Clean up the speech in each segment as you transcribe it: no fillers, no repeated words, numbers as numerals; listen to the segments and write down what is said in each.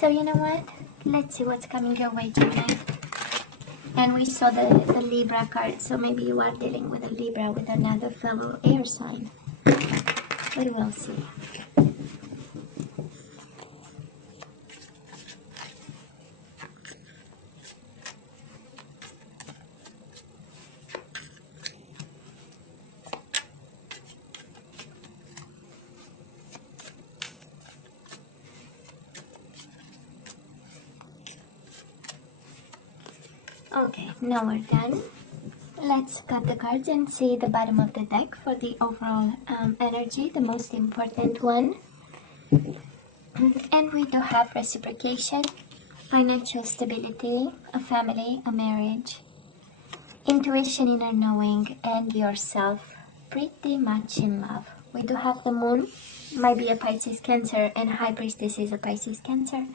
So you know what? Let's see what's coming your way, Gemini. And we saw the Libra card, so maybe you are dealing with a Libra, with another fellow air sign. We will see. Okay, now we're done. Let's cut the cards and see the bottom of the deck for the overall energy, the most important one. And we do have reciprocation, financial stability, a family, a marriage, intuition, inner knowing, and yourself pretty much in love. We do have the moon, might be a Pisces Cancer, and High Priestess is a Pisces Cancer.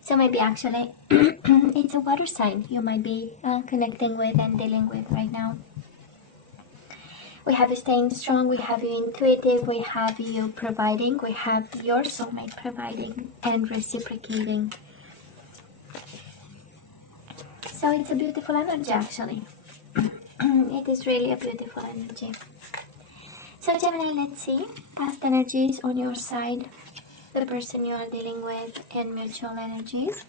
So maybe actually it's a water sign you might be connecting with and dealing with right now. We have you staying strong, we have you intuitive, we have you providing, we have your soulmate providing and reciprocating. So it's a beautiful energy actually. It is really a beautiful energy. So Gemini, let's see past energies on your side, the person you are dealing with, and mutual energies.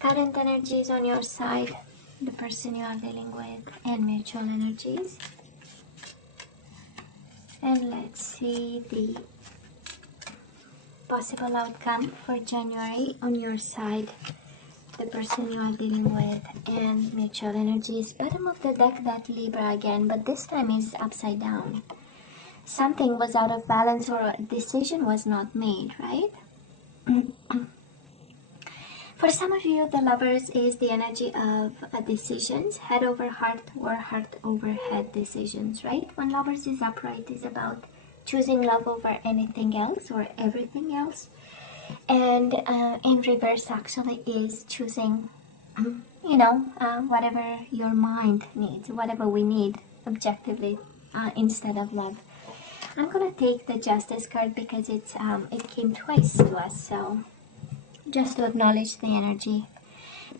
Current energies on your side, the person you are dealing with, and mutual energies. And let's see the possible outcome for January on your side, the person you are dealing with, and mutual energies. Bottom of the deck, that Libra again, but this time is upside down. Something was out of balance or a decision was not made, right? For some of you, the Lovers is the energy of decisions, head over heart or heart over head decisions, right? When Lovers is upright, is about choosing love over anything else or everything else. And in reverse actually is choosing, whatever your mind needs, whatever we need objectively instead of love. I'm gonna take the Justice card because it came twice to us, so just to acknowledge the energy.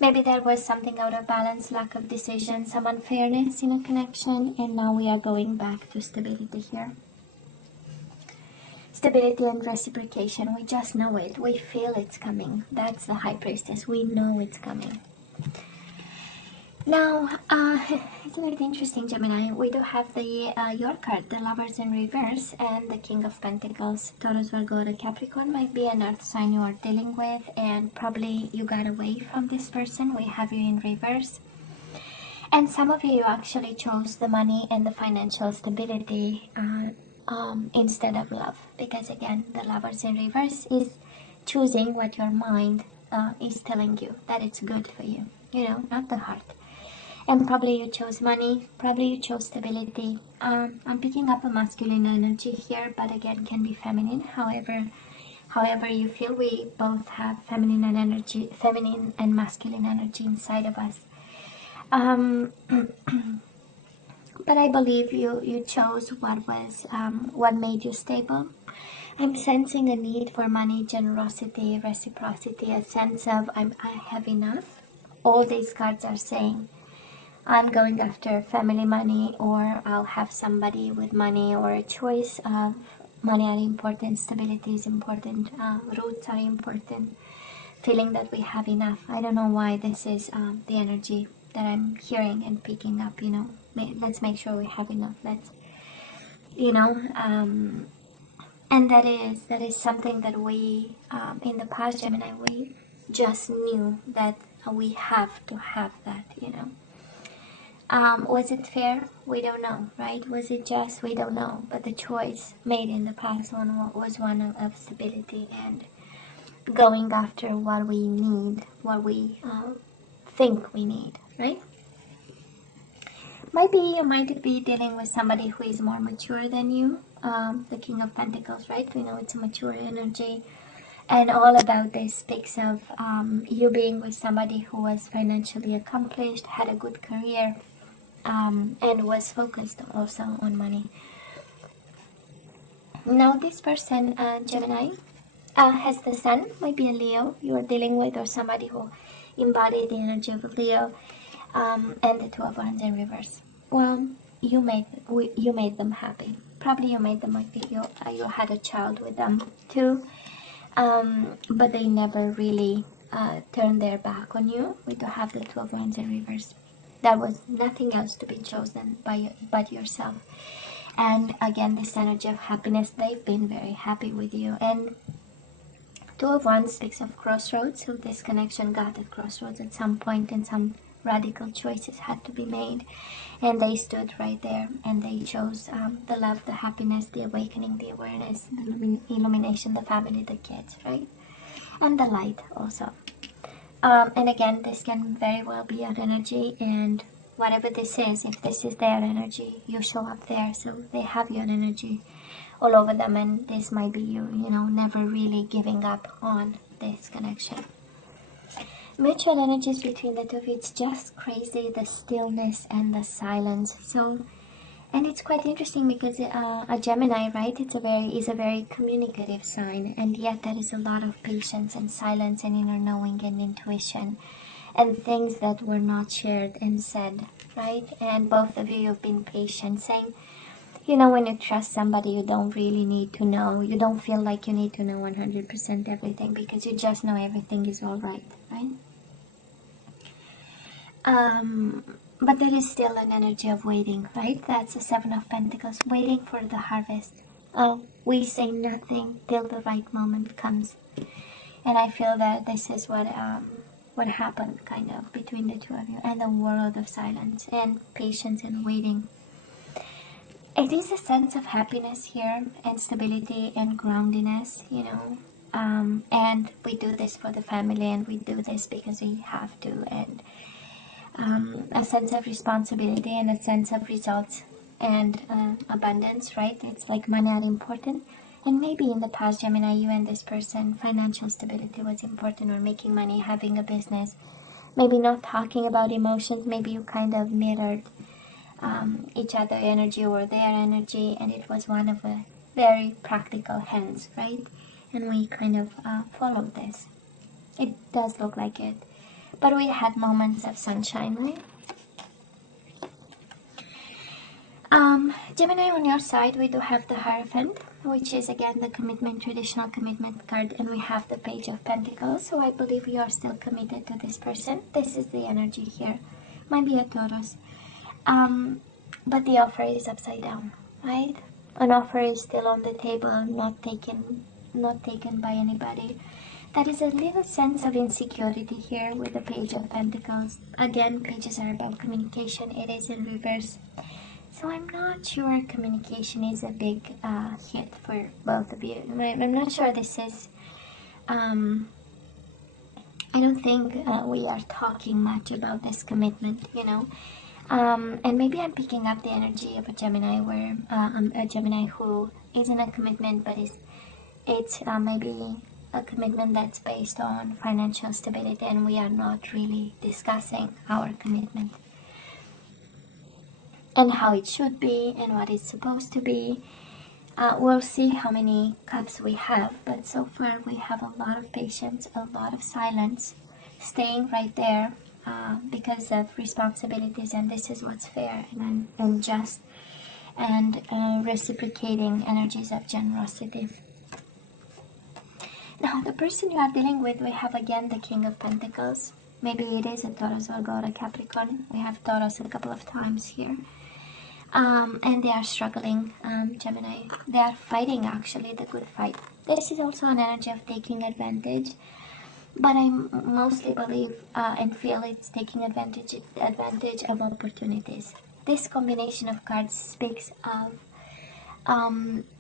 Maybe there was something out of balance, lack of decision, some unfairness in a connection, and now we are going back to stability here. Stability and reciprocation, we just know it, we feel it's coming. That's the High Priestess, we know it's coming. Now, it's a little interesting, Gemini. We do have the your card, the Lovers in reverse, and the King of Pentacles. Taurus, Virgo, or Capricorn might be an earth sign you are dealing with, and probably you got away from this person. We have you in reverse. And some of you actually chose the money and the financial stability instead of love. Because again, the Lovers in reverse is choosing what your mind is telling you that it's good for you, not the heart. And probably you chose money, probably you chose stability. I'm picking up a masculine energy here, but again can be feminine. However you feel, we both have feminine and masculine energy inside of us. But I believe you chose what made you stable. I'm sensing a need for money, generosity, reciprocity, a sense of I have enough. All these cards are saying I'm going after family money, or I'll have somebody with money, or a choice of money are important, stability is important, roots are important, feeling that we have enough. I don't know why this is the energy that I'm hearing and picking up, let's make sure we have enough, and that is something that we, in the past, Gemini, we just knew that we have to have that, Was it fair? We don't know, right? Was it just? We don't know. But the choice made in the past one was one of stability and going after what we need, what we think we need, right? Maybe you might be dealing with somebody who is more mature than you, the King of Pentacles, right? We know it's a mature energy. And all about this speaks of you being with somebody who was financially accomplished, had a good career, and was focused also on money. Now this person, Gemini, has the sun, might be a Leo you are dealing with, or somebody who embodied the energy of a Leo, and the Two of Wands in reverse. Well, you made them happy. Probably you made them happy. You had a child with them too, but they never really turned their back on you. We do have the Two of Wands in reverse. There was nothing else to be chosen but yourself. And again, this energy of happiness, they've been very happy with you. And Two of Wands speaks of crossroads, so this connection got at crossroads at some point, and some radical choices had to be made. And they stood right there, and they chose the love, the happiness, the awakening, the awareness, the illumination, the family, the kids, right? And the light also. And again, this can very well be your energy, and whatever this is, if this is their energy, you show up there, so they have your energy all over them, and this might be you, never really giving up on this connection. Mutual energies between the two of you, it's just crazy, the stillness and the silence. So, and it's quite interesting because a Gemini, right, is a very communicative sign, and yet there is a lot of patience and silence and inner knowing and intuition and things that were not shared and said, right? And both of you have been patient, saying, when you trust somebody, you don't really need to know. You don't feel like you need to know 100% everything, because you just know everything is all right, right? But there is still an energy of waiting, right? That's the Seven of Pentacles, waiting for the harvest. Oh, we say nothing till the right moment comes. And I feel that this is what happened, kind of, between the two of you, and the world of silence and patience and waiting. It is a sense of happiness here, and stability and groundiness, and we do this for the family, and we do this because we have to, and a sense of responsibility and a sense of results and abundance, right? It's like money are important. And maybe in the past, Gemini, you and this person, financial stability was important, or making money, having a business, maybe not talking about emotions. Maybe you kind of mirrored each other energy or their energy, and it was one of a very practical hands, right? And we kind of followed this. It does look like it. But we had moments of sunshine, right? Gemini, on your side, we do have the Hierophant, which is again the commitment, traditional commitment card, and we have the Page of Pentacles. So I believe you are still committed to this person. This is the energy here. Might be a Taurus. But the offer is upside down, right? An offer is still on the table, not taken by anybody. There is a little sense of insecurity here with the Page of Pentacles. Again, pages are about communication. It is in reverse. So I'm not sure communication is a big hit for both of you. I'm not sure this is... I don't think we are talking much about this commitment, and maybe I'm picking up the energy of a Gemini, where a Gemini who is in a commitment, but it's maybe a commitment that's based on financial stability, and we are not really discussing our commitment and how it should be and what it's supposed to be. We'll see how many cups we have, but so far we have a lot of patience, a lot of silence, staying right there because of responsibilities, and this is what's fair and just, and reciprocating energies of generosity. Now, the person you are dealing with, we have again the King of Pentacles. Maybe it is a Taurus, Virgo, or a Capricorn. We have Taurus a couple of times here. And they are struggling, Gemini. They are fighting, actually, the good fight. This is also an energy of taking advantage, but I mostly believe and feel it's taking advantage of opportunities. This combination of cards speaks of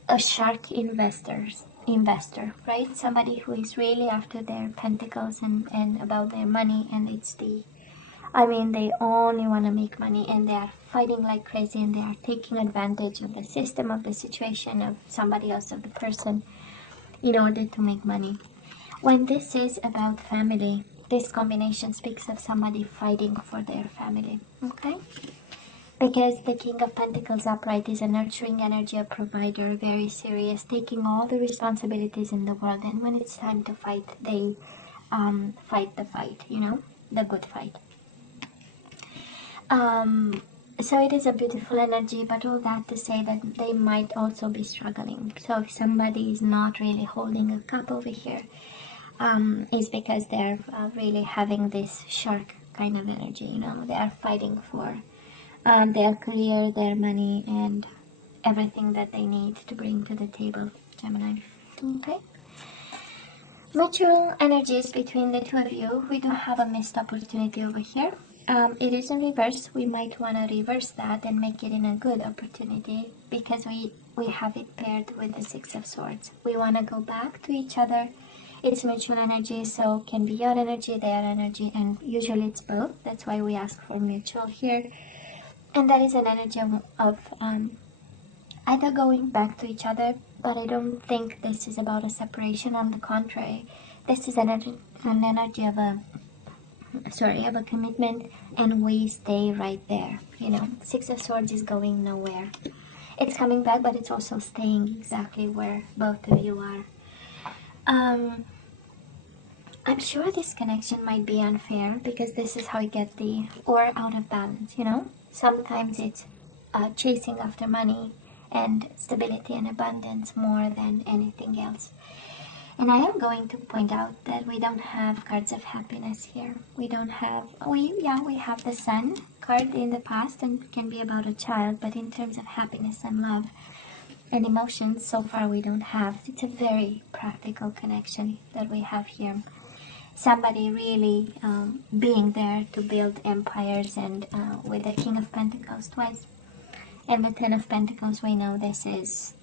a shark investor, right? Somebody who is really after their pentacles and about their money, and they only want to make money, and they are fighting like crazy, and they are taking advantage of the system, of the situation, of somebody else, of the person, in order to make money. When this is about family, this combination speaks of somebody fighting for their family, okay? because the King of Pentacles upright is a nurturing energy, a provider, very serious, taking all the responsibilities in the world, and when it's time to fight, they fight the fight, you know, the good fight. So it is a beautiful energy, but all that to say that they might also be struggling. So if somebody is not really holding a cup over here, is because they're really having this shark kind of energy, you know, they are fighting for their career, their money, and everything that they need to bring to the table, Gemini. Okay. Mutual energies between the two of you. We do have a missed opportunity over here. It is in reverse. We might want to reverse that and make it in a good opportunity, because we have it paired with the Six of Swords. We want to go back to each other. It's mutual energy, so can be your energy, their energy, and usually it's both. That's why we ask for mutual here. And that is an energy of either going back to each other, but I don't think this is about a separation. On the contrary, this is an energy of a commitment, and we stay right there. You know, Six of Swords is going nowhere. It's coming back, but it's also staying exactly where both of you are. I'm sure this connection might be unfair, because this is how you get the or out of balance, you know? Sometimes it's chasing after money and stability and abundance more than anything else. And I am going to point out that we don't have cards of happiness here. We don't have, we have the Sun card in the past, and can be about a child, but in terms of happiness and love and emotions, so far we don't have. It's a very practical connection that we have here. Somebody really being there to build empires, and with the King of Pentacles twice and the Ten of Pentacles, we know this is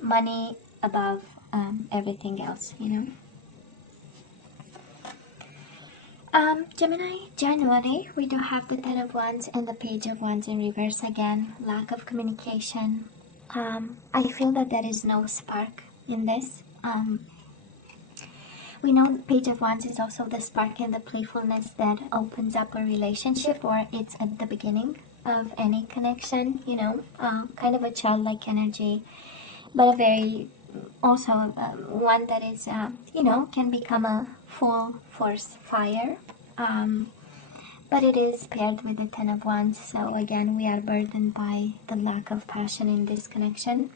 money above everything else, you know. Gemini, January, we do have the Ten of Wands and the Page of Wands in reverse again. Lack of communication. I feel that there is no spark in this. We know Page of Wands is also the spark and the playfulness that opens up a relationship, or it's at the beginning of any connection, you know, kind of a childlike energy, but a very, also one that is, you know, can become a full force fire. But it is paired with the Ten of Wands, so again, we are burdened by the lack of passion in this connection.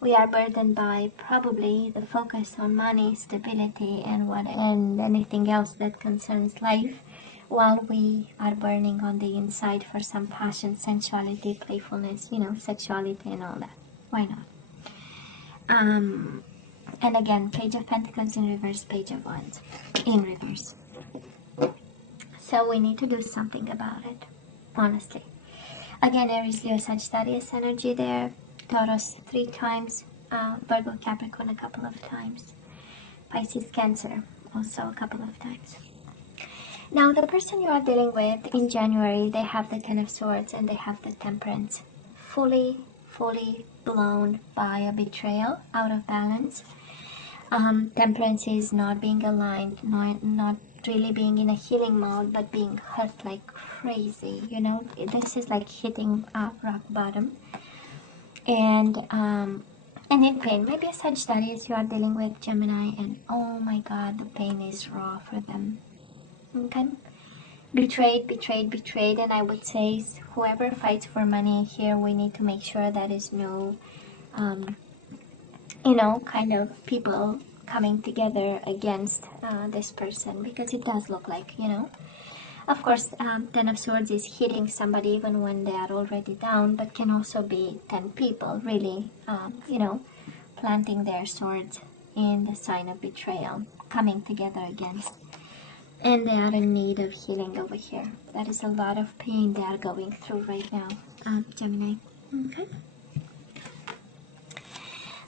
We are burdened by probably the focus on money, stability, and anything else that concerns life, while we are burning on the inside for some passion, sensuality, playfulness, you know, sexuality and all that. Why not? And again, Page of Pentacles in reverse, Page of Wands in reverse. So we need to do something about it, honestly. Again, Aries, Leo, Sagittarius energy there. Taurus 3 times, Virgo, Capricorn a couple of times, Pisces, Cancer also a couple of times. Now, the person you are dealing with in January, they have the Ten of Swords and they have the Temperance. Fully blown by a betrayal, out of balance. Temperance is not being aligned, not really being in a healing mode, but being hurt like crazy, you know. This is like hitting rock bottom. And in pain. Maybe a Sagittarius you are dealing with, Gemini, and oh my god, the pain is raw for them. Okay? Betrayed, and I would say whoever fights for money here, we need to make sure that is no, you know, kind of people coming together against this person, because it does look like, you know. Of course, Ten of Swords is hitting somebody even when they are already down, but can also be 10 people really, you know, planting their swords in the sign of betrayal, coming together against. And they are in need of healing over here. That is a lot of pain they are going through right now, Gemini. Okay.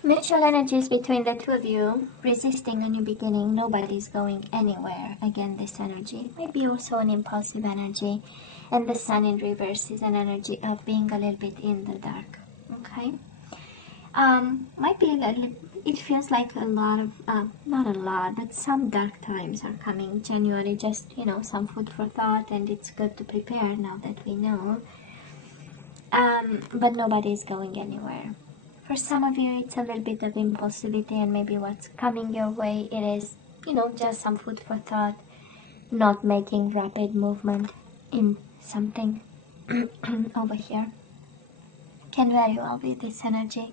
Mutual energies between the two of you, resisting a new beginning. Nobody's going anywhere. Again, this energy might be also an impulsive energy, and the Sun in reverse is an energy of being a little bit in the dark. Okay, might be a little. It feels like a lot of, not a lot, but some dark times are coming. January, just, you know, some food for thought, and it's good to prepare now that we know. but nobody is going anywhere. For some of you, it's a little bit of impulsivity, and maybe what's coming your way, it is, just some food for thought, not making rapid movement in something over here. Can very well be this energy.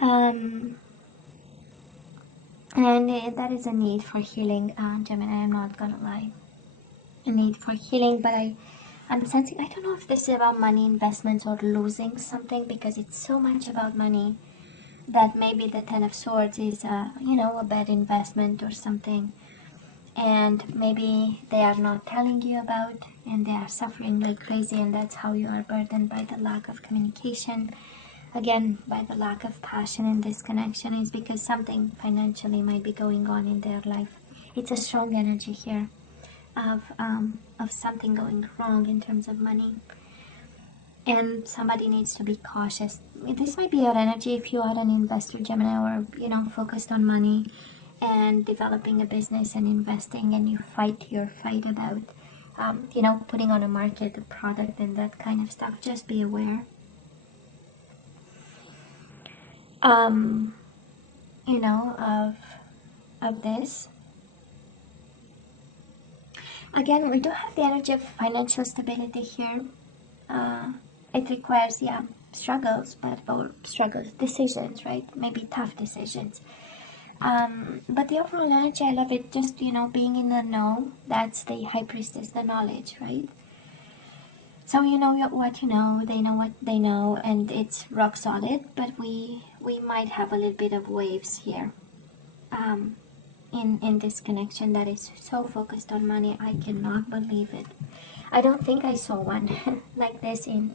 And that is a need for healing, Gemini, I'm not gonna lie. A need for healing, but I'm sensing, I don't know if this is about money, investments, or losing something, because it's so much about money that maybe the Ten of Swords is, a bad investment or something. And maybe they are not telling you about, and they are suffering like crazy, and that's how you are burdened by the lack of communication. Again, by the lack of passion in this connection, is because something financially might be going on in their life. It's a strong energy here of something going wrong in terms of money, and somebody needs to be cautious. This might be your energy if you are an investor, Gemini, or focused on money and developing a business and investing, and you fight your fight about putting on a market a product and that kind of stuff. Just be aware of this. Again, we do have the energy of financial stability here. It requires, struggles, decisions, right? Maybe tough decisions. But the overall energy, I love it. Just, being in the know. That's the High Priestess, the knowledge, right? So you know what you know, they know what they know, and it's rock solid. But we might have a little bit of waves here. In this connection that is so focused on money. I cannot believe it. I don't think I saw one like this in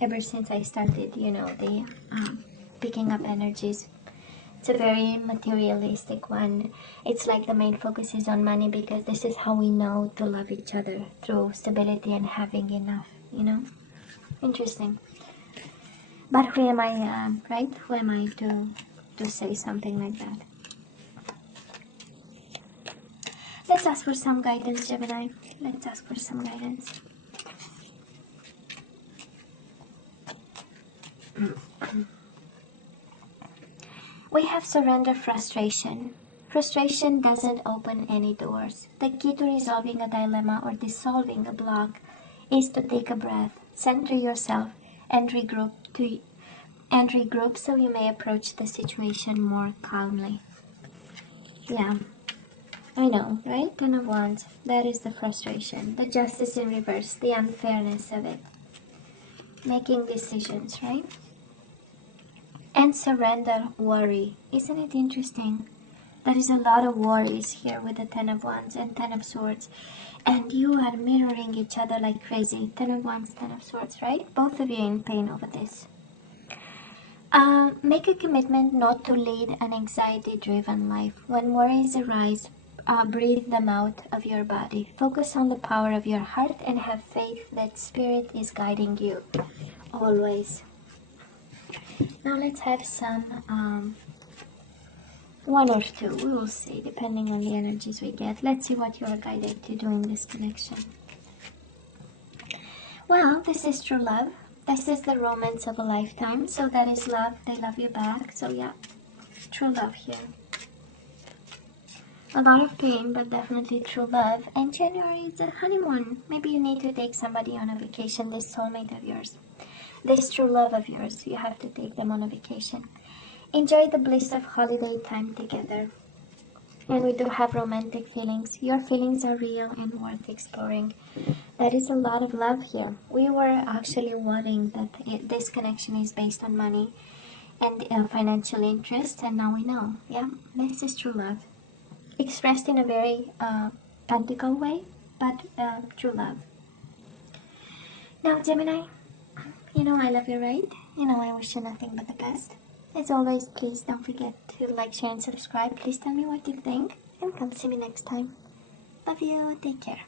ever since I started, the picking up energies. It's a very materialistic one. It's like the main focus is on money, because this is how we know to love each other, through stability and having enough, Interesting. But who am I, right? Who am I to say something like that? Let's ask for some guidance, Gemini. Let's ask for some guidance. We have surrender frustration. Frustration doesn't open any doors. The key to resolving a dilemma or dissolving a block is to take a breath, center yourself, and regroup so you may approach the situation more calmly. Yeah. I know, right? Ten of Wands. That is the frustration. The Justice in reverse. The unfairness of it. Making decisions, right? And surrender worry. Isn't it interesting? There is a lot of worries here with the Ten of Wands and Ten of Swords. And you are mirroring each other like crazy. Ten of Wands, Ten of Swords, right? Both of you in pain over this. Make a commitment not to lead an anxiety-driven life. When worries arise, breathe them out of your body. Focus on the power of your heart and have faith that Spirit is guiding you always. Now let's have some, one or two, we will see, depending on the energies we get. Let's see what you are guided to do in this connection. Well, this is true love. This is the romance of a lifetime. So that is love. They love you back. So yeah, true love here. A lot of pain, but definitely true love. And January is a honeymoon. Maybe you need to take somebody on a vacation, this soulmate of yours. This true love of yours, you have to take them on a vacation. Enjoy the bliss of holiday time together. And we do have romantic feelings. Your feelings are real and worth exploring. There is a lot of love here. We were actually worrying that this connection is based on money and financial interest, and now we know. Yeah, this is true love. Expressed in a very pentacle way, but true love. Now, Gemini, I love you, right? I wish you nothing but the best. As always, please don't forget to like, share, and subscribe. Please tell me what you think, and come see me next time. Love you. Take care.